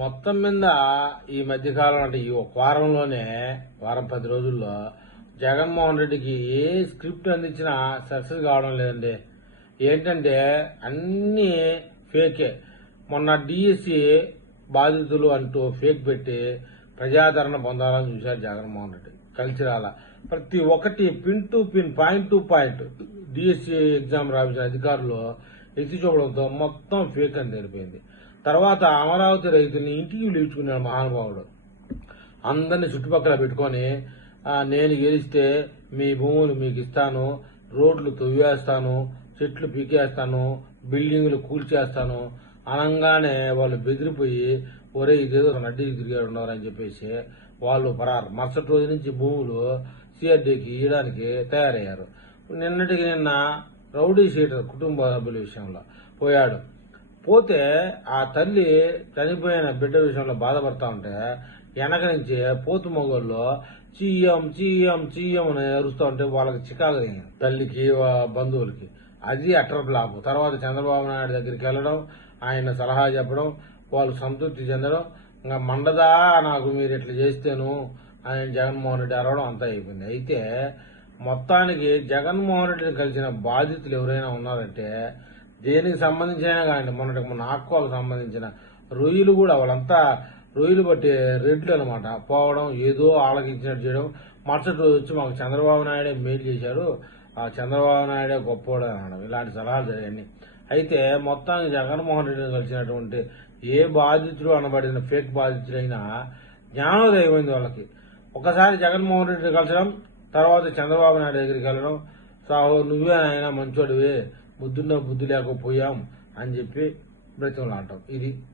మొత్తం మీద ఈ మధ్యకాలం అంటే ఈ ఒక వారంలోనే వారం 10 రోజుల్లో జగన్మోహన్ రెడ్డికి ఏ స్క్రిప్ట్ అందించినా సక్సెస్ కావడం లేదండి. ఏంటంటే అన్ని ఫేకే. మొన్న డిఎస్సి బాధితులు అంటూ ఫేక్ పెట్టి ప్రజాదరణ పొందాలని చూశారు జగన్మోహన్ రెడ్డి. కలిసి రాల ప్రతి ఒక్కటి pin to pin, point to point DSC exam రాసిన అధికారులు ఎత్తి చూపడంతో మొత్తం ఫేక్ అని తెలిపింది. తర్వాత అమరావతి రైతుల్ని ఇంటికి పిలుచుకున్నాడు మహానుభావుడు. అందరినీ చుట్టుపక్కల పెట్టుకొని నేను గెలిస్తే మీ భూములు మీకు ఇస్తాను, రోడ్లు తవ్వేస్తాను, చెట్లు పీకేస్తాను, బిల్డింగులు కూల్చేస్తాను అనగానే వాళ్ళు బెదిరిపోయి ఒరే ఇదేదో నడ్డికి తిరిగాడు ఉన్నారని చెప్పేసి వాళ్ళు పరారు. మరుసటి రోజు నుంచి భూములు సిఆర్డీకి ఇవ్వడానికి తయారయ్యారు. నిన్నటికి నిన్న రౌడీ షీటర్ కుటుంబ సభ్యుల విషయంలో పోయాడు. పోతే ఆ తల్లి చనిపోయిన బిడ్డ విషయంలో బాధపడతా ఉంటే వెనక నుంచి పోతు మొగోళ్ళు చీయం చీయం చీయం అని అరుస్తూ ఉంటే వాళ్ళకి చికాకు తల్లికి బంధువులకి. అది అటర్ బ్లాక్. తర్వాత చంద్రబాబు నాయుడు దగ్గరికి వెళ్ళడం, ఆయన సలహా చెప్పడం, వాళ్ళు సంతృప్తి చెందడం, ఇంకా మండదా నాకు మీరు ఇట్లా చేస్తేను ఆయన జగన్మోహన్ రెడ్డి అరవడం అంతా అయిపోయింది. అయితే మొత్తానికి జగన్మోహన్ రెడ్డిని కలిసిన బాధితులు ఎవరైనా ఉన్నారంటే దేనికి సంబంధించిన కానీ మొన్న ఆక్కోలకు సంబంధించిన రొయ్యలు కూడా వాళ్ళంతా రొయ్యలు బట్టి రెడ్లు అనమాట పోవడం, ఏదో ఆలకించినట్టు చేయడం. మరుసటి రోజు వచ్చి మాకు చంద్రబాబు నాయుడే మేలు చేశాడు, ఆ చంద్రబాబు నాయుడే గొప్పవాడు అనడం, ఇలాంటి సలహాలు జరిగాయి. అయితే మొత్తానికి జగన్మోహన్ రెడ్డిని కలిసినటువంటి ఏ బాధితులు అనబడిన ఫేక్ బాధితులైనా జ్ఞానోదయం అయింది వాళ్ళకి. ఒకసారి జగన్మోహన్ రెడ్డిని కలిసడం, తర్వాత చంద్రబాబు నాయుడు దగ్గరికి వెళ్ళడం, సాహో నువ్వే ఆయన మంచోడివి, బుద్ధి లేకపోయాం అని చెప్పి బ్రతిమలాడటం ఇది.